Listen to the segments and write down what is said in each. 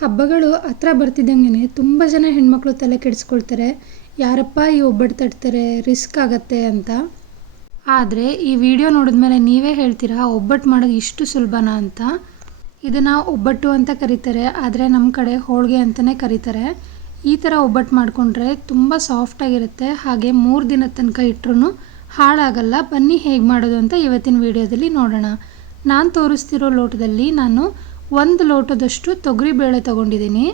ಹಬ್ಬಗಳು ಹತ್ರ ಬರ್ತಿದ್ದಂಗೆ ತುಂಬ ಜನ ಹೆಣ್ಮಕ್ಳು ತಲೆ ಕೆಡಿಸ್ಕೊಳ್ತಾರೆ. ಯಾರಪ್ಪ ಈ ಒಬ್ಬಟ್ಟು ತಟ್ತಾರೆ, ರಿಸ್ಕ್ ಆಗತ್ತೆ ಅಂತ. ಆದರೆ ಈ ವಿಡಿಯೋ ನೋಡಿದ್ಮೇಲೆ ನೀವೇ ಹೇಳ್ತೀರಾ ಒಬ್ಬಟ್ಟು ಮಾಡೋದು ಇಷ್ಟು ಸುಲಭನಾ ಅಂತ. ಇದನ್ನು ಒಬ್ಬಟ್ಟು ಅಂತ ಕರೀತಾರೆ, ಆದರೆ ನಮ್ಮ ಕಡೆ ಹೋಳಿಗೆ ಅಂತಲೇ ಕರೀತಾರೆ. ಈ ಥರ ಒಬ್ಬಟ್ಟು ಮಾಡಿಕೊಂಡ್ರೆ ತುಂಬ ಸಾಫ್ಟಾಗಿರುತ್ತೆ, ಹಾಗೆ 3 ದಿನದ ತನಕ ಇಟ್ಟರೂ ಹಾಳಾಗಲ್ಲ. ಬನ್ನಿ ಹೇಗೆ ಮಾಡೋದು ಅಂತ ಇವತ್ತಿನ ವಿಡಿಯೋದಲ್ಲಿ ನೋಡೋಣ. ನಾನು ತೋರಿಸ್ತಿರೋ ಲೋಟದಲ್ಲಿ ನಾನು 1 ಲೋಟದಷ್ಟು ತೊಗರಿಬೇಳೆ ತೊಗೊಂಡಿದ್ದೀನಿ.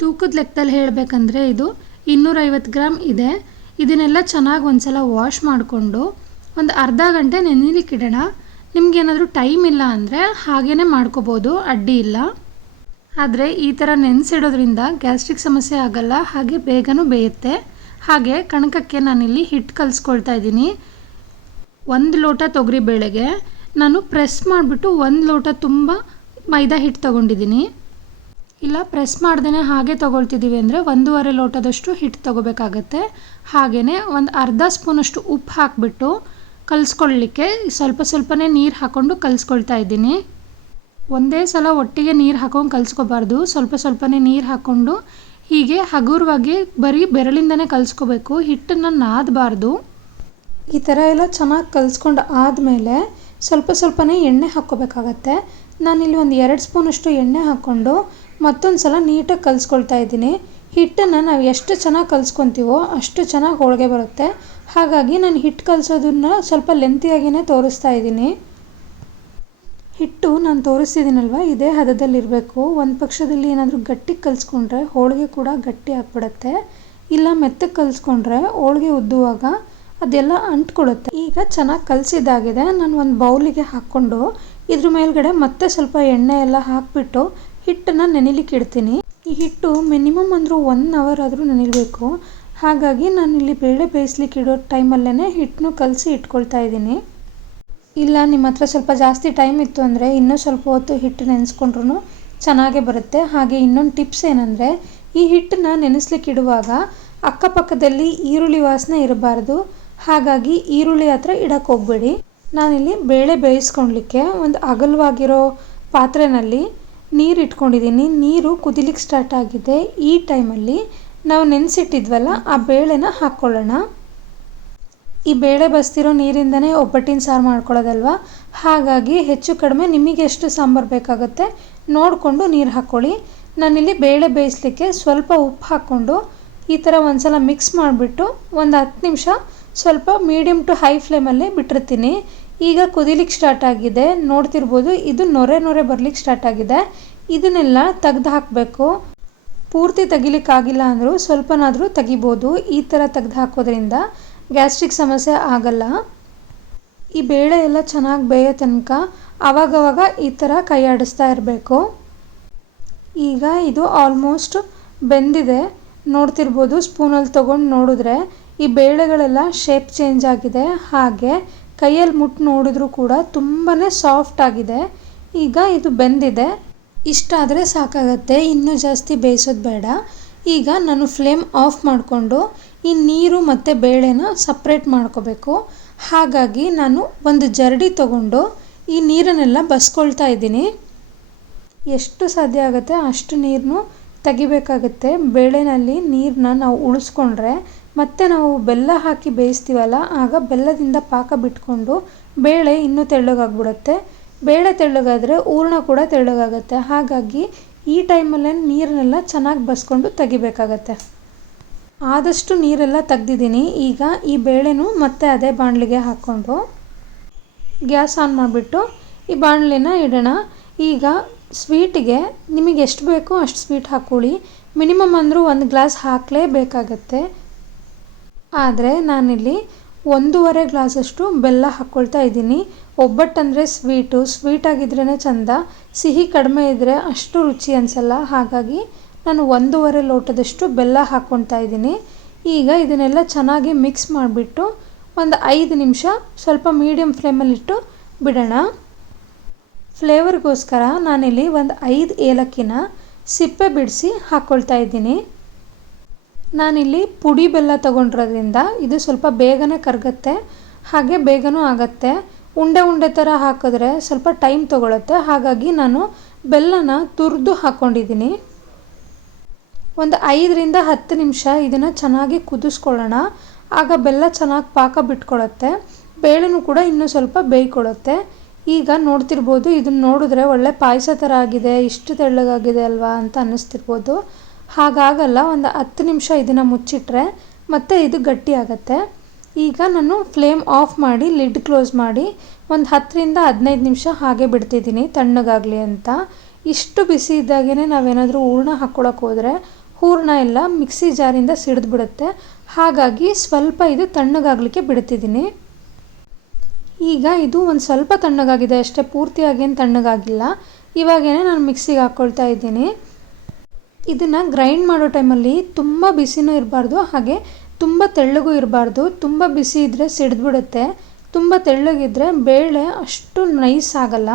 ತೂಕದ ಲೆಕ್ಕದಲ್ಲಿ ಹೇಳಬೇಕಂದ್ರೆ ಇದು 250 ಗ್ರಾಮ್ ಇದೆ. ಇದನ್ನೆಲ್ಲ ಚೆನ್ನಾಗಿ ಒಂದ್ಸಲ ವಾಶ್ ಮಾಡಿಕೊಂಡು ಒಂದು ಅರ್ಧ ಗಂಟೆ ನೆನೆಲಿಕ್ಕೆ ಇಡೋಣ. ನಿಮಗೇನಾದರೂ ಟೈಮ್ ಇಲ್ಲ ಅಂದರೆ ಹಾಗೇ ಮಾಡ್ಕೋಬೋದು, ಅಡ್ಡಿ ಇಲ್ಲ. ಆದರೆ ಈ ಥರ ನೆನೆಸಿಡೋದ್ರಿಂದ ಗ್ಯಾಸ್ಟ್ರಿಕ್ ಸಮಸ್ಯೆ ಆಗಲ್ಲ, ಹಾಗೆ ಬೇಗನೂ ಬೇಯುತ್ತೆ. ಹಾಗೆ ಕಣಕಕ್ಕೆ ನಾನಿಲ್ಲಿ ಹಿಟ್ಟು ಕಲಿಸ್ಕೊಳ್ತಾ ಇದ್ದೀನಿ. 1 ಲೋಟ ತೊಗರಿಬೇಳೆಗೆ ನಾನು ಪ್ರೆಸ್ ಮಾಡಿಬಿಟ್ಟು 1 ಲೋಟ ತುಂಬ ಮೈದಾ ಹಿಟ್ಟು ತೊಗೊಂಡಿದ್ದೀನಿ. ಇಲ್ಲ ಪ್ರೆಸ್ ಮಾಡ್ದೇ ಹಾಗೆ ತೊಗೊಳ್ತಿದ್ದೀವಿ ಅಂದರೆ 1.5 ಲೋಟದಷ್ಟು ಹಿಟ್ಟು ತೊಗೋಬೇಕಾಗತ್ತೆ. ಹಾಗೆಯೇ ಒಂದು ಅರ್ಧ ಸ್ಪೂನಷ್ಟು ಉಪ್ಪು ಹಾಕಿಬಿಟ್ಟು ಕಲಿಸ್ಕೊಳ್ಳಿಕ್ಕೆ ಸ್ವಲ್ಪನೇ ನೀರು ಹಾಕ್ಕೊಂಡು ಕಲಿಸ್ಕೊಳ್ತಾ ಇದ್ದೀನಿ. ಒಂದೇ ಸಲ ಒಟ್ಟಿಗೆ ನೀರು ಹಾಕೊಂಡು ಕಲಿಸ್ಕೋಬಾರ್ದು, ಸ್ವಲ್ಪನೇ ನೀರು ಹಾಕ್ಕೊಂಡು ಹೀಗೆ ಹಗುರವಾಗಿ ಬರೀ ಬೆರಳಿಂದನೇ ಕಲಿಸ್ಕೋಬೇಕು, ಹಿಟ್ಟನ್ನು ನಾದಬಾರ್ದು. ಈ ಥರ ಎಲ್ಲ ಚೆನ್ನಾಗಿ ಕಲಿಸ್ಕೊಂಡು ಆದಮೇಲೆ ಸ್ವಲ್ಪನೇ ಎಣ್ಣೆ ಹಾಕ್ಕೋಬೇಕಾಗತ್ತೆ. ನಾನಿಲ್ಲಿ ಒಂದು 2 ಸ್ಪೂನಷ್ಟು ಎಣ್ಣೆ ಹಾಕ್ಕೊಂಡು ಮತ್ತೊಂದು ಸಲ ನೀಟಾಗಿ ಕಲಿಸ್ಕೊಳ್ತಾ ಇದ್ದೀನಿ. ಹಿಟ್ಟನ್ನು ನಾವು ಎಷ್ಟು ಚೆನ್ನಾಗಿ ಕಲಿಸ್ಕೊತೀವೋ ಅಷ್ಟು ಚೆನ್ನಾಗಿ ಹೋಳಿಗೆ ಬರುತ್ತೆ. ಹಾಗಾಗಿ ನಾನು ಹಿಟ್ಟು ಕಲಿಸೋದನ್ನು ಸ್ವಲ್ಪ ಲೆಂತಿಯಾಗಿಯೇ ತೋರಿಸ್ತಾ ಇದ್ದೀನಿ. ಹಿಟ್ಟು ನಾನು ತೋರಿಸ್ತಿದ್ದೀನಲ್ವ, ಇದೇ ಹದದಲ್ಲಿರಬೇಕು. ಒಂದು ಪಕ್ಷದಲ್ಲಿ ಏನಾದರೂ ಗಟ್ಟಿಗೆ ಕಲಿಸ್ಕೊಂಡ್ರೆ ಹೋಳಿಗೆ ಕೂಡ ಗಟ್ಟಿ ಆಗಿಬಿಡುತ್ತೆ. ಇಲ್ಲ ಮೆತ್ತಗೆ ಕಲಿಸ್ಕೊಂಡ್ರೆ ಹೋಳಿಗೆ ಉದ್ದುವಾಗ ಅದೆಲ್ಲ ಅಂಟ್ಕೊಳ್ಳುತ್ತೆ. ಈಗ ಚೆನ್ನಾಗಿ ಕಲಿಸಿದ್ದಾಗಿದೆ. ನಾನು ಒಂದು ಬೌಲಿಗೆ ಹಾಕ್ಕೊಂಡು ಇದ್ರ ಮೇಲ್ಗಡೆ ಮತ್ತೆ ಸ್ವಲ್ಪ ಎಣ್ಣೆ ಎಲ್ಲ ಹಾಕಿಬಿಟ್ಟು ಹಿಟ್ಟನ್ನು ನೆನೆಲಿಕ್ಕೆ ಇಡ್ತೀನಿ. ಈ ಹಿಟ್ಟು ಮಿನಿಮಮ್ ಅಂದರೂ 1 ಅವರ್ ಆದರೂ ನೆನೆಯಬೇಕು. ಹಾಗಾಗಿ ನಾನಿಲ್ಲಿ ಬೇಳೆ ಬೇಯಿಸ್ಲಿಕ್ಕೆ ಇಡೋ ಟೈಮಲ್ಲೇ ಹಿಟ್ಟನ್ನು ಕಲಸಿ ಇಟ್ಕೊಳ್ತಾ ಇದ್ದೀನಿ. ಇಲ್ಲ ನಿಮ್ಮ ಹತ್ರ ಸ್ವಲ್ಪ ಜಾಸ್ತಿ ಟೈಮ್ ಇತ್ತು ಅಂದರೆ ಇನ್ನೂ ಸ್ವಲ್ಪ ಹೊತ್ತು ಹಿಟ್ಟು ನೆನೆಸ್ಕೊಂಡ್ರೂ ಚೆನ್ನಾಗೇ ಬರುತ್ತೆ. ಹಾಗೆ ಇನ್ನೊಂದು ಟಿಪ್ಸ್ ಏನಂದರೆ, ಈ ಹಿಟ್ಟನ್ನು ನೆನೆಸ್ಲಿಕ್ಕೆ ಇಡುವಾಗ ಅಕ್ಕಪಕ್ಕದಲ್ಲಿ ಈರುಳ್ಳಿ ವಾಸನೆ ಇರಬಾರ್ದು. ಹಾಗಾಗಿ ಈರುಳ್ಳಿ ಹತ್ರ ಇಡಕ್ಕೆ ಹೋಗಬೇಡಿ. ನಾನಿಲ್ಲಿ ಬೇಳೆ ಬೇಯಿಸ್ಕೊಳ್ಲಿಕ್ಕೆ ಒಂದು ಅಗಲವಾಗಿರೋ ಪಾತ್ರೆಯಲ್ಲಿ ನೀರು ಇಟ್ಕೊಂಡಿದ್ದೀನಿ. ನೀರು ಕುದಿಲಿಕ್ಕೆ ಸ್ಟಾರ್ಟ್ ಆಗಿದೆ. ಈ ಟೈಮಲ್ಲಿ ನಾವು ನೆನೆಸಿಟ್ಟಿದ್ವಲ್ಲ ಆ ಬೇಳೆನ ಹಾಕ್ಕೊಳ್ಳೋಣ. ಈ ಬೇಳೆ ಬಸ್ತಿರೋ ನೀರಿಂದನೇ ಒಬ್ಬಟ್ಟಿನ ಸಾರು ಮಾಡ್ಕೊಳ್ಳೋದಲ್ವ, ಹಾಗಾಗಿ ಹೆಚ್ಚು ಕಡಿಮೆ ನಿಮಗೆ ಎಷ್ಟು ಸಾಂಬಾರು ಬೇಕಾಗುತ್ತೆ ನೋಡಿಕೊಂಡು ನೀರು ಹಾಕ್ಕೊಳ್ಳಿ. ನಾನಿಲ್ಲಿ ಬೇಳೆ ಬೇಯಿಸ್ಲಿಕ್ಕೆ ಸ್ವಲ್ಪ ಉಪ್ಪು ಹಾಕ್ಕೊಂಡು ಈ ಥರ ಒಂದ್ಸಲ ಮಿಕ್ಸ್ ಮಾಡಿಬಿಟ್ಟು ಒಂದು 10 ನಿಮಿಷ ಸ್ವಲ್ಪ ಮೀಡಿಯಮ್ ಟು ಹೈ ಫ್ಲೇಮಲ್ಲಿ ಬಿಟ್ಟಿರ್ತೀನಿ. ಈಗ ಕುದಿಲಿಕ್ಕೆ ಸ್ಟಾರ್ಟ್ ಆಗಿದೆ, ನೋಡ್ತಿರ್ಬೋದು. ಇದು ನೊರೆ ಬರಲಿಕ್ಕೆ ಸ್ಟಾರ್ಟ್ ಆಗಿದೆ. ಇದನ್ನೆಲ್ಲ ತೆಗ್ದು ಹಾಕಬೇಕು. ಪೂರ್ತಿ ತೆಗಿಲಿಕ್ಕಾಗಿಲ್ಲ ಅಂದರೂ ಸ್ವಲ್ಪನಾದರೂ ತೆಗಿಬೋದು. ಈ ಥರ ತೆಗ್ದು ಹಾಕೋದ್ರಿಂದ ಗ್ಯಾಸ್ಟ್ರಿಕ್ ಸಮಸ್ಯೆ ಆಗಲ್ಲ. ಈ ಬೇಳೆ ಎಲ್ಲ ಚೆನ್ನಾಗಿ ಬೇಯೋ ತನಕ ಆವಾಗವಾಗ ಈ ಥರ ಕೈ ಆಡಿಸ್ತಾ ಇರಬೇಕು. ಈಗ ಇದು ಆಲ್ಮೋಸ್ಟ್ ಬೆಂದಿದೆ, ನೋಡ್ತಿರ್ಬೋದು. ಸ್ಪೂನಲ್ಲಿ ತೊಗೊಂಡು ನೋಡಿದ್ರೆ ಈ ಬೇಳೆಗಳೆಲ್ಲ ಶೇಪ್ ಚೇಂಜ್ ಆಗಿದೆ. ಹಾಗೆ ಕೈಯಲ್ಲಿ ಮುಟ್ಟು ನೋಡಿದ್ರೂ ಕೂಡ ತುಂಬಾ ಸಾಫ್ಟ್ ಆಗಿದೆ. ಈಗ ಇದು ಬೆಂದಿದೆ, ಇಷ್ಟಾದರೆ ಸಾಕಾಗತ್ತೆ, ಇನ್ನೂ ಜಾಸ್ತಿ ಬೇಯಿಸೋದು ಬೇಡ. ಈಗ ನಾನು ಫ್ಲೇಮ್ ಆಫ್ ಮಾಡಿಕೊಂಡು ಈ ನೀರು ಮತ್ತು ಬೇಳೆನ ಸಪ್ರೇಟ್ ಮಾಡ್ಕೋಬೇಕು. ಹಾಗಾಗಿ ನಾನು ಒಂದು ಜರಡಿ ತೊಗೊಂಡು ಈ ನೀರನ್ನೆಲ್ಲ ಬಸ್ಕೊಳ್ತಾ ಇದ್ದೀನಿ. ಎಷ್ಟು ಸಾಧ್ಯ ಆಗುತ್ತೆ ಅಷ್ಟು ನೀರನ್ನು ತೆಗಿಬೇಕಾಗುತ್ತೆ. ಬೇಳೆನಲ್ಲಿ ನೀರನ್ನ ನಾವು ಉಳಿಸ್ಕೊಂಡ್ರೆ ಮತ್ತೆ ನಾವು ಬೆಲ್ಲ ಹಾಕಿ ಬೇಯಿಸ್ತೀವಲ್ಲ, ಆಗ ಬೆಲ್ಲದಿಂದ ಪಾಕ ಬಿಟ್ಕೊಂಡು ಬೇಳೆ ಇನ್ನೂ ತೆಳ್ಳಗಾಗ್ಬಿಡುತ್ತೆ. ಬೇಳೆ ತೆಳ್ಳಗಾದರೆ ಹೂರಣ ಕೂಡ ತೆಳ್ಳಗಾಗುತ್ತೆ. ಹಾಗಾಗಿ ಈ ಟೈಮಲ್ಲೇ ನೀರನ್ನೆಲ್ಲ ಚೆನ್ನಾಗಿ ಬಸ್ಕೊಂಡು ತೆಗಿಬೇಕಾಗತ್ತೆ. ಆದಷ್ಟು ನೀರೆಲ್ಲ ತೆಗ್ದಿದ್ದೀನಿ. ಈಗ ಈ ಬೇಳೆನೂ ಮತ್ತೆ ಅದೇ ಬಾಣಲಿಗೆ ಹಾಕ್ಕೊಂಡು ಗ್ಯಾಸ್ ಆನ್ ಮಾಡಿಬಿಟ್ಟು ಈ ಬಾಣಲಿನ ಇಡೋಣ. ಈಗ ಸ್ವೀಟಿಗೆ ನಿಮಗೆ ಎಷ್ಟು ಬೇಕೋ ಅಷ್ಟು ಸ್ವೀಟ್ ಹಾಕ್ಕೊಳ್ಳಿ. ಮಿನಿಮಮ್ ಅಂದರೂ 1 ಗ್ಲಾಸ್ ಹಾಕಲೇಬೇಕಾಗತ್ತೆ. ಆದರೆ ನಾನಿಲ್ಲಿ 1.5 ಗ್ಲಾಸಷ್ಟು ಬೆಲ್ಲ ಹಾಕ್ಕೊಳ್ತಾ ಇದ್ದೀನಿ. ಒಬ್ಬಟ್ಟಂದರೆ ಸ್ವೀಟ್ ಆಗಿದ್ರೇ ಚೆಂದ, ಸಿಹಿ ಕಡಿಮೆ ಇದ್ದರೆ ಅಷ್ಟು ರುಚಿ ಅನಿಸಲ್ಲ. ಹಾಗಾಗಿ ನಾನು 1.5 ಲೋಟದಷ್ಟು ಬೆಲ್ಲ ಹಾಕ್ಕೊಳ್ತಾ ಇದ್ದೀನಿ. ಈಗ ಇದನ್ನೆಲ್ಲ ಚೆನ್ನಾಗಿ ಮಿಕ್ಸ್ ಮಾಡಿಬಿಟ್ಟು ಒಂದು 5 ನಿಮಿಷ ಸ್ವಲ್ಪ ಮೀಡಿಯಮ್ ಫ್ಲೇಮಲ್ಲಿಟ್ಟು ಬಿಡೋಣ. ಫ್ಲೇವರ್ಗೋಸ್ಕರ ನಾನಿಲ್ಲಿ ಒಂದು 5 ಏಲಕ್ಕಿನ ಸಿಪ್ಪೆ ಬಿಡಿಸಿ ಹಾಕ್ಕೊಳ್ತಾ ಇದ್ದೀನಿ. ನಾನಿಲ್ಲಿ ಪುಡಿ ಬೆಲ್ಲ ತೊಗೊಂಡಿರೋದ್ರಿಂದ ಇದು ಸ್ವಲ್ಪ ಬೇಗನೆ ಕರಗುತ್ತೆ, ಹಾಗೆ ಬೇಗನೂ ಆಗುತ್ತೆ. ಉಂಡೆ ಥರ ಹಾಕಿದ್ರೆ ಸ್ವಲ್ಪ ಟೈಮ್ ತೊಗೊಳುತ್ತೆ. ಹಾಗಾಗಿ ನಾನು ಬೆಲ್ಲನ ತುರಿದು ಹಾಕ್ಕೊಂಡಿದ್ದೀನಿ. ಒಂದು 5ರಿಂದ 10 ನಿಮಿಷ ಇದನ್ನು ಚೆನ್ನಾಗಿ ಕುದಿಸ್ಕೊಳ್ಳೋಣ. ಆಗ ಬೆಲ್ಲ ಚೆನ್ನಾಗಿ ಪಾಕ ಬಿಟ್ಕೊಳ್ಳುತ್ತೆ, ಬೇಳೆನೂ ಕೂಡ ಇನ್ನೂ ಸ್ವಲ್ಪ ಬೇಯ್ಕೊಳ್ಳುತ್ತೆ. ಈಗ ನೋಡ್ತಿರ್ಬೋದು, ಇದನ್ನು ನೋಡಿದ್ರೆ ಒಳ್ಳೆ ಪಾಯಸ ಥರ ಆಗಿದೆ, ಇಷ್ಟು ತೆಳ್ಳಗಾಗಿದೆ ಅಲ್ವಾ ಅಂತ ಅನ್ನಿಸ್ತಿರ್ಬೋದು. ಹಾಗಾಗಲ್ಲ. ಒಂದು 10 ನಿಮಿಷ ಇದನ್ನು ಮುಚ್ಚಿಟ್ರೆ ಮತ್ತೆ ಇದು ಗಟ್ಟಿ ಆಗುತ್ತೆ. ಈಗ ನಾನು ಫ್ಲೇಮ್ ಆಫ್ ಮಾಡಿ ಲಿಡ್ ಕ್ಲೋಸ್ ಮಾಡಿ ಒಂದು 10ರಿಂದ 15 ನಿಮಿಷ ಹಾಗೆ ಬಿಡ್ತಿದ್ದೀನಿ ತಣ್ಣಗಾಗಲಿ ಅಂತ. ಇಷ್ಟು ಬಿಸಿ ಇದ್ದಾಗೇ ನಾವೇನಾದರೂ ಹೂರಣ ಹಾಕ್ಕೊಳಕ್ಕೆ ಹೋದರೆ ಹೂರಣ ಎಲ್ಲ ಮಿಕ್ಸಿ ಜಾರಿಂದ ಸಿಡಿದು ಬಿಡುತ್ತೆ. ಹಾಗಾಗಿ ಸ್ವಲ್ಪ ಇದು ತಣ್ಣಗಾಗಲಿಕ್ಕೆ ಬಿಡ್ತಿದ್ದೀನಿ. ಈಗ ಇದು ಒಂದು ಸ್ವಲ್ಪ ತಣ್ಣಗಾಗಿದೆ ಅಷ್ಟೇ, ಪೂರ್ತಿಯಾಗೇನು ತಣ್ಣಗಾಗಿಲ್ಲ. ಇವಾಗೇ ನಾನು ಮಿಕ್ಸಿಗೆ ಹಾಕ್ಕೊಳ್ತಾ ಇದ್ದೀನಿ. ಇದನ್ನು ಗ್ರೈಂಡ್ ಮಾಡೋ ಟೈಮಲ್ಲಿ ತುಂಬ ಬಿಸಿನೂ ಇರಬಾರ್ದು, ಹಾಗೆ ತುಂಬ ತೆಳ್ಳಗೂ ಇರಬಾರ್ದು. ತುಂಬ ಬಿಸಿ ಇದ್ದರೆ ಸಿಡಿದ್ಬಿಡುತ್ತೆ, ತುಂಬ ತೆಳ್ಳಗಿದ್ರೆ ಬೇಳೆ ಅಷ್ಟು ನೈಸ್ ಆಗಲ್ಲ.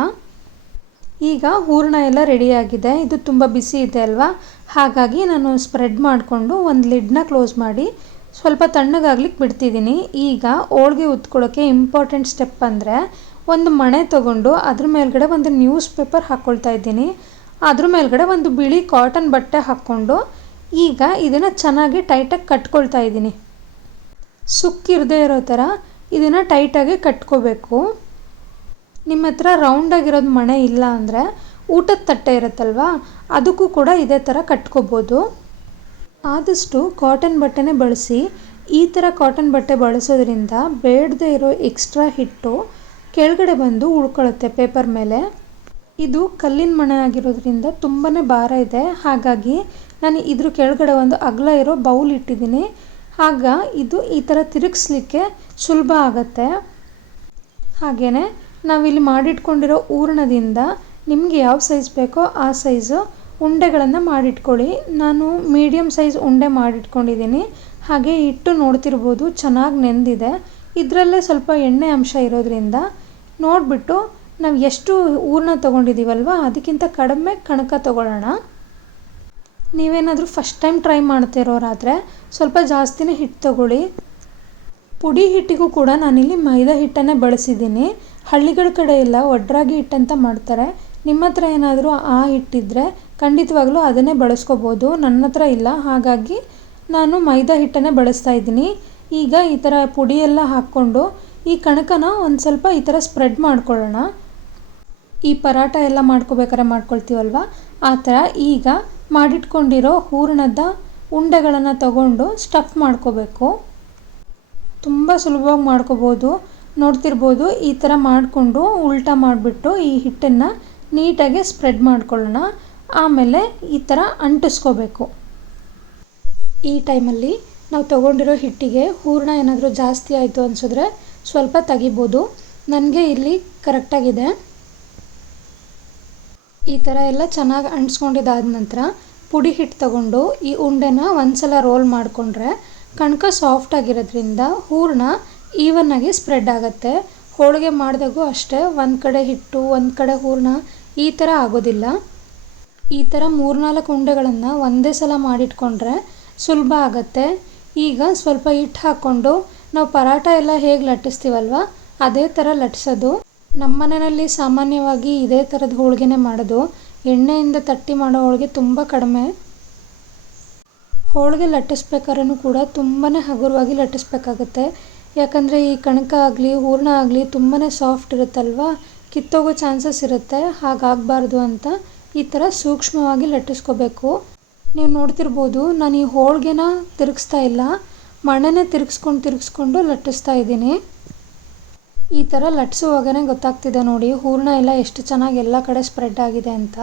ಈಗ ಹೂರಣ ಎಲ್ಲ ರೆಡಿಯಾಗಿದೆ. ಇದು ತುಂಬ ಬಿಸಿ ಇದೆ ಅಲ್ವಾ, ಹಾಗಾಗಿ ನಾನು ಸ್ಪ್ರೆಡ್ ಮಾಡಿಕೊಂಡು ಒಂದು ಲಿಡ್ನ ಕ್ಲೋಸ್ ಮಾಡಿ ಸ್ವಲ್ಪ ತಣ್ಣಗಾಗ್ಲಿಕ್ಕೆ ಬಿಡ್ತಿದ್ದೀನಿ. ಈಗ ಹೋಳಿಗೆ ಉತ್ಕೊಳ್ಳೋಕ್ಕೆ ಇಂಪಾರ್ಟೆಂಟ್ ಸ್ಟೆಪ್ ಅಂದರೆ ಒಂದು ಮಣೆ ತೊಗೊಂಡು ಅದ್ರ ಮೇಲ್ಗಡೆ ಒಂದು ನ್ಯೂಸ್ ಪೇಪರ್ ಹಾಕ್ಕೊಳ್ತಾ ಇದ್ದೀನಿ. ಅದ್ರ ಮೇಲ್ಗಡೆ ಒಂದು ಬಿಳಿ ಕಾಟನ್ ಬಟ್ಟೆ ಹಾಕ್ಕೊಂಡು ಈಗ ಇದನ್ನು ಚೆನ್ನಾಗಿ ಟೈಟಾಗಿ ಕಟ್ಕೊಳ್ತಾ ಇದ್ದೀನಿ. ಸುಕ್ಕಿರದೇ ಇರೋ ಥರ ಇದನ್ನು ಟೈಟಾಗಿ ಕಟ್ಕೋಬೇಕು. ನಿಮ್ಮ ಹತ್ರ ರೌಂಡಾಗಿರೋದು ಮಣೆ ಇಲ್ಲ ಅಂದರೆ ಊಟದ ತಟ್ಟೆ ಇರುತ್ತಲ್ವ, ಅದಕ್ಕೂ ಕೂಡ ಇದೇ ಥರ ಕಟ್ಕೋಬೋದು. ಆದಷ್ಟು ಕಾಟನ್ ಬಟ್ಟೆನೇ ಬಳಸಿ. ಈ ಥರ ಕಾಟನ್ ಬಟ್ಟೆ ಬಳಸೋದ್ರಿಂದ ಬೇಡದೇ ಇರೋ ಎಕ್ಸ್ಟ್ರಾ ಹಿಟ್ಟು ಕೆಳಗಡೆ ಬಂದು ಉಳ್ಕೊಳ್ಳುತ್ತೆ ಪೇಪರ್ ಮೇಲೆ. ಇದು ಕಲ್ಲಿನ ಮಣೆ ಆಗಿರೋದ್ರಿಂದ ತುಂಬಾ ಭಾರ ಇದೆ, ಹಾಗಾಗಿ ನಾನು ಇದ್ರ ಕೆಳಗಡೆ ಒಂದು ಅಗಲ ಇರೋ ಬೌಲ್ ಇಟ್ಟಿದ್ದೀನಿ. ಆಗ ಇದು ಈ ಥರ ತಿರುಗಿಸ್ಲಿಕ್ಕೆ ಸುಲಭ ಆಗುತ್ತೆ. ಹಾಗೆಯೇ ನಾವಿಲ್ಲಿ ಮಾಡಿಟ್ಕೊಂಡಿರೋ ಹೂರಣದಿಂದ ನಿಮಗೆ ಯಾವ ಸೈಜ್ ಬೇಕೋ ಆ ಸೈಜು ಉಂಡೆಗಳನ್ನು ಮಾಡಿಟ್ಕೊಳ್ಳಿ. ನಾನು ಮೀಡಿಯಮ್ ಸೈಜ್ ಉಂಡೆ ಮಾಡಿಟ್ಕೊಂಡಿದ್ದೀನಿ. ಹಾಗೆ ಹಿಟ್ಟು ನೋಡ್ತಿರ್ಬೋದು ಚೆನ್ನಾಗಿ ನೆಂದಿದೆ. ಇದರಲ್ಲೇ ಸ್ವಲ್ಪ ಎಣ್ಣೆ ಅಂಶ ಇರೋದ್ರಿಂದ ನೋಡಿಬಿಟ್ಟು ನಾವು ಎಷ್ಟು ಹೂರಣ ತೊಗೊಂಡಿದ್ದೀವಲ್ವ ಅದಕ್ಕಿಂತ ಕಡಿಮೆ ಕಣಕ ತೊಗೊಳ್ಳೋಣ. ನೀವೇನಾದರೂ ಫಸ್ಟ್ ಟೈಮ್ ಟ್ರೈ ಮಾಡ್ತಿರೋರಾದರೆ ಸ್ವಲ್ಪ ಜಾಸ್ತಿನೇ ಹಿಟ್ಟು ತೊಗೊಳ್ಳಿ. ಪುಡಿ ಹಿಟ್ಟಿಗೂ ಕೂಡ ನಾನಿಲ್ಲಿ ಮೈದಾ ಹಿಟ್ಟನ್ನೇ ಬಳಸಿದ್ದೀನಿ. ಹಳ್ಳಿಗಳ ಕಡೆ ಎಲ್ಲ ಒಡ್ರಾಗಿ ಹಿಟ್ಟಂತ ಮಾಡ್ತಾರೆ. ನಿಮ್ಮ ಹತ್ರ ಏನಾದರೂ ಆ ಹಿಟ್ಟಿದ್ರೆ ಖಂಡಿತವಾಗ್ಲೂ ಅದನ್ನೇ ಬಳಸ್ಕೋಬೋದು. ನನ್ನ ಹತ್ರ ಇಲ್ಲ, ಹಾಗಾಗಿ ನಾನು ಮೈದಾ ಹಿಟ್ಟನ್ನೇ ಬಳಸ್ತಾ ಇದ್ದೀನಿ. ಈಗ ಈ ಥರ ಪುಡಿ ಎಲ್ಲ ಹಾಕ್ಕೊಂಡು ಈ ಕಣಕನ ಒಂದು ಸ್ವಲ್ಪ ಈ ಥರ ಸ್ಪ್ರೆಡ್ ಮಾಡ್ಕೊಳ್ಳೋಣ. ಈ ಪರಾಟ ಎಲ್ಲ ಮಾಡ್ಕೋಬೇಕಾರೆ ಮಾಡ್ಕೊಳ್ತೀವಲ್ವ ಆ ಥರ. ಈಗ ಮಾಡಿಟ್ಕೊಂಡಿರೋ ಹೂರಣದ ಉಂಡೆಗಳನ್ನು ತಗೊಂಡು ಸ್ಟಫ್ ಮಾಡ್ಕೋಬೇಕು. ತುಂಬ ಸುಲಭವಾಗಿ ಮಾಡ್ಕೋಬೋದು. ನೋಡ್ತಿರ್ಬೋದು, ಈ ಥರ ಮಾಡಿಕೊಂಡು ಉಲ್ಟಾ ಮಾಡಿಬಿಟ್ಟು ಈ ಹಿಟ್ಟನ್ನು ನೀಟಾಗಿ ಸ್ಪ್ರೆಡ್ ಮಾಡ್ಕೊಳ್ಳೋಣ. ಆಮೇಲೆ ಈ ಥರ ಅಂಟಿಸ್ಕೋಬೇಕು. ಈ ಟೈಮಲ್ಲಿ ನಾವು ತೊಗೊಂಡಿರೋ ಹಿಟ್ಟಿಗೆ ಹೂರಣ ಏನಾದರೂ ಜಾಸ್ತಿ ಆಯಿತು ಅನಿಸಿದ್ರೆ ಸ್ವಲ್ಪ ತೆಗಿಬೋದು. ನನಗೆ ಇಲ್ಲಿ ಕರೆಕ್ಟಾಗಿದೆ. ಈ ಥರ ಎಲ್ಲ ಚೆನ್ನಾಗಿ ಅಂಟಿಸ್ಕೊಂಡಿದ್ದಾದ ನಂತರ ಪುಡಿ ಹಿಟ್ಟು ತಗೊಂಡು ಈ ಉಂಡೆನ ಒಂದ್ಸಲ ರೋಲ್ ಮಾಡಿಕೊಂಡ್ರೆ ಕಣಕ ಸಾಫ್ಟಾಗಿರೋದ್ರಿಂದ ಹೂರಣ ಈವನ್ನಾಗಿ ಸ್ಪ್ರೆಡ್ ಆಗುತ್ತೆ. ಹೋಳಿಗೆ ಮಾಡಿದಾಗೂ ಅಷ್ಟೇ, ಒಂದು ಕಡೆ ಹಿಟ್ಟು ಒಂದು ಕಡೆ ಹೂರಣ ಈ ಥರ ಆಗೋದಿಲ್ಲ. ಈ ಥರ 3-4 ಉಂಡೆಗಳನ್ನು ಒಂದೇ ಸಲ ಮಾಡಿಟ್ಕೊಂಡ್ರೆ ಸುಲಭ ಆಗುತ್ತೆ. ಈಗ ಸ್ವಲ್ಪ ಹಿಟ್ಟು ಹಾಕ್ಕೊಂಡು ನಾವು ಪರಾಟ ಎಲ್ಲ ಹೇಗೆ ಲಟ್ಟಿಸ್ತೀವಲ್ವ ಅದೇ ಥರ ಲಟ್ಟಿಸೋದು. ನಮ್ಮ ಮನೆಯಲ್ಲಿ ಸಾಮಾನ್ಯವಾಗಿ ಇದೇ ಥರದ ಹೋಳಿಗೆನೇ ಮಾಡೋದು. ಎಣ್ಣೆಯಿಂದ ತಟ್ಟಿ ಮಾಡೋ ಹೋಳಿಗೆ ತುಂಬ ಕಡಿಮೆ. ಹೋಳಿಗೆ ಲಟ್ಟಿಸ್ಬೇಕಾದ್ರೂ ಕೂಡ ತುಂಬಾ ಹಗುರವಾಗಿ ಲಟ್ಟಿಸ್ಬೇಕಾಗತ್ತೆ. ಯಾಕಂದರೆ ಈ ಕಣಕ ಆಗಲಿ ಹೂರಣ ಆಗಲಿ ತುಂಬಾ ಸಾಫ್ಟ್ ಇರುತ್ತಲ್ವ, ಕಿತ್ತೋಗೋ ಚಾನ್ಸಸ್ ಇರುತ್ತೆ. ಹಾಗಾಗಬಾರ್ದು ಅಂತ ಈ ಥರ ಸೂಕ್ಷ್ಮವಾಗಿ ಲಟ್ಟಿಸ್ಕೋಬೇಕು. ನೀವು ನೋಡ್ತಿರ್ಬೋದು, ನಾನು ಈ ಹೋಳಿಗೆನ ತಿರುಗಿಸ್ತಾ ಇಲ್ಲ, ಮಣೆನೇ ತಿರುಗಿಸ್ಕೊಂಡು ಲಟ್ಟಿಸ್ತಾ ಇದ್ದೀನಿ. ಈ ಥರ ಲಟ್ಟಿಸುವಾಗನೇ ಗೊತ್ತಾಗ್ತಿದೆ ನೋಡಿ ಹೂರಣ ಎಲ್ಲ ಎಷ್ಟು ಚೆನ್ನಾಗಿ ಎಲ್ಲ ಕಡೆ ಸ್ಪ್ರೆಡ್ ಆಗಿದೆ ಅಂತ.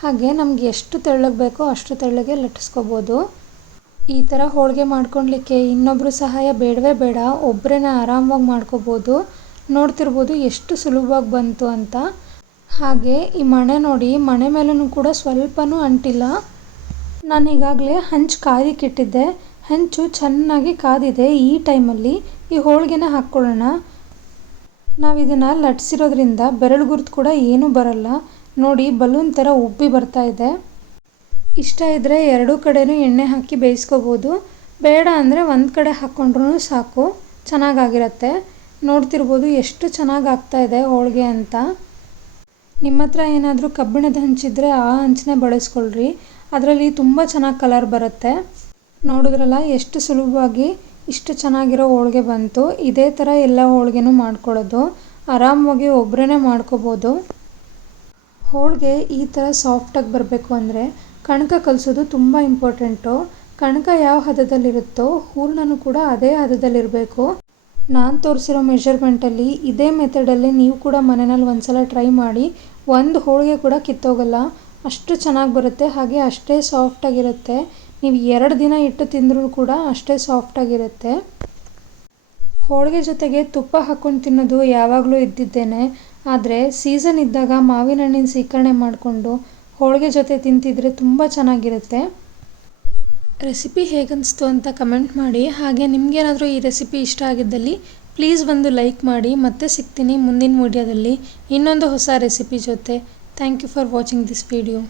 ಹಾಗೆ ನಮಗೆ ಎಷ್ಟು ತೆಳ್ಳಗೆ ಬೇಕೋ ಅಷ್ಟು ತೆಳ್ಳಗೆ ಲಟ್ಟಿಸ್ಕೋಬೋದು. ಈ ಥರ ಹೋಳಿಗೆ ಮಾಡ್ಕೊಳ್ಲಿಕ್ಕೆ ಇನ್ನೊಬ್ಬರು ಸಹಾಯ ಬೇಡವೇ ಬೇಡ, ಒಬ್ಬರೇ ಆರಾಮವಾಗಿ ಮಾಡ್ಕೋಬೋದು. ನೋಡ್ತಿರ್ಬೋದು ಎಷ್ಟು ಸುಲಭವಾಗಿ ಬಂತು ಅಂತ. ಹಾಗೆ ಈ ಮಣೆ ನೋಡಿ, ಮಣೆ ಮೇಲೂ ಕೂಡ ಸ್ವಲ್ಪನೂ ಅಂಟಿಲ್ಲ. ನಾನು ಈಗಾಗಲೇ ಹಂಚು ಕಾಯೋಕ್ಕಿಟ್ಟಿದ್ದೆ, ಹಂಚು ಚೆನ್ನಾಗಿ ಕಾದಿದೆ. ಈ ಟೈಮಲ್ಲಿ ಈ ಹೋಳಿಗೆನ ಹಾಕ್ಕೊಳ್ಳೋಣ. ನಾವು ಇದನ್ನು ಲಟ್ಟಿಸಿರೋದ್ರಿಂದ ಬೆರಳು ಗುರುತು ಕೂಡ ಏನೂ ಬರಲ್ಲ. ನೋಡಿ ಬಲೂನ್ ಥರ ಉಬ್ಬಿ ಬರ್ತಾ ಇದೆ. ಇಷ್ಟ ಇದ್ದರೆ ಎರಡೂ ಕಡೆನೂ ಎಣ್ಣೆ ಹಾಕಿ ಬೇಯಿಸ್ಕೋಬೋದು. ಬೇಡ ಅಂದರೆ ಒಂದು ಕಡೆ ಹಾಕ್ಕೊಂಡ್ರೂ ಸಾಕು, ಚೆನ್ನಾಗಾಗಿರುತ್ತೆ. ನೋಡ್ತಿರ್ಬೋದು ಎಷ್ಟು ಚೆನ್ನಾಗಿ ಆಗ್ತಾ ಇದೆ ಹೋಳಿಗೆ ಅಂತ. ನಿಮ್ಮ ಹತ್ರ ಏನಾದರೂ ಕಬ್ಬಿಣದ ಹಂಚಿದ್ರೆ ಆ ಹಂಚನ್ನೇ ಬಳಸ್ಕೊಳ್ರಿ. ಅದರಲ್ಲಿ ತುಂಬ ಚೆನ್ನಾಗಿ ಕಲರ್ ಬರುತ್ತೆ. ನೋಡಿದ್ರಲ್ಲ ಎಷ್ಟು ಸುಲಭವಾಗಿ ಇಷ್ಟು ಚೆನ್ನಾಗಿರೋ ಹೋಳಿಗೆ ಬಂತು. ಇದೇ ಥರ ಎಲ್ಲ ಹೋಳಿಗೆನೂ ಮಾಡ್ಕೊಳ್ಳೋದು. ಆರಾಮವಾಗಿ ಒಬ್ಬರೇ ಮಾಡ್ಕೋಬೋದು. ಹೋಳಿಗೆ ಈ ಥರ ಸಾಫ್ಟಾಗಿ ಬರಬೇಕು ಅಂದರೆ ಕಣಕ ಕಲಿಸೋದು ತುಂಬ ಇಂಪಾರ್ಟೆಂಟು. ಕಣಕ ಯಾವ ಹದದಲ್ಲಿರುತ್ತೋ ಹೂರಣನೂ ಕೂಡ ಅದೇ ಹದದಲ್ಲಿರಬೇಕು. ನಾನು ತೋರಿಸಿರೋ ಮೆಷರ್ಮೆಂಟಲ್ಲಿ ಇದೇ ಮೆಥಡಲ್ಲಿ ನೀವು ಕೂಡ ಮನೆಯಲ್ಲಿ ಒಂದ್ಸಲ ಟ್ರೈ ಮಾಡಿ. ಒಂದು ಹೋಳಿಗೆ ಕೂಡ ಕಿತ್ತೋಗಲ್ಲ, ಅಷ್ಟು ಚೆನ್ನಾಗಿ ಬರುತ್ತೆ. ಹಾಗೆ ಅಷ್ಟೇ ಸಾಫ್ಟಾಗಿರುತ್ತೆ. ನೀವು 2 ದಿನ ಇಟ್ಟು ತಿಂದರೂ ಕೂಡ ಅಷ್ಟೇ ಸಾಫ್ಟಾಗಿರುತ್ತೆ. ಹೋಳಿಗೆ ಜೊತೆಗೆ ತುಪ್ಪ ಹಾಕ್ಕೊಂಡು ತಿನ್ನೋದು ಯಾವಾಗಲೂ ಇದ್ದಿದ್ದೇನೆ. ಆದರೆ ಸೀಸನ್ ಇದ್ದಾಗ ಮಾವಿನ ಹಣ್ಣಿನ ಸೀಕರಣೆ ಮಾಡಿಕೊಂಡು ಹೋಳಿಗೆ ಜೊತೆ ತಿಂತಿದ್ರೆ ತುಂಬ ಚೆನ್ನಾಗಿರುತ್ತೆ. ರೆಸಿಪಿ ಹೇಗನ್ನಿಸ್ತು ಅಂತ ಕಮೆಂಟ್ ಮಾಡಿ. ಹಾಗೆ ನಿಮಗೇನಾದರೂ ಈ ರೆಸಿಪಿ ಇಷ್ಟ ಆಗಿದ್ದಲ್ಲಿ ಪ್ಲೀಸ್ ಒಂದು ಲೈಕ್ ಮಾಡಿ. ಮತ್ತೆ ಸಿಗ್ತೀನಿ ಮುಂದಿನ ವಿಡಿಯೋದಲ್ಲಿ ಇನ್ನೊಂದು ಹೊಸ ರೆಸಿಪಿ ಜೊತೆ. Thank you for watching this video.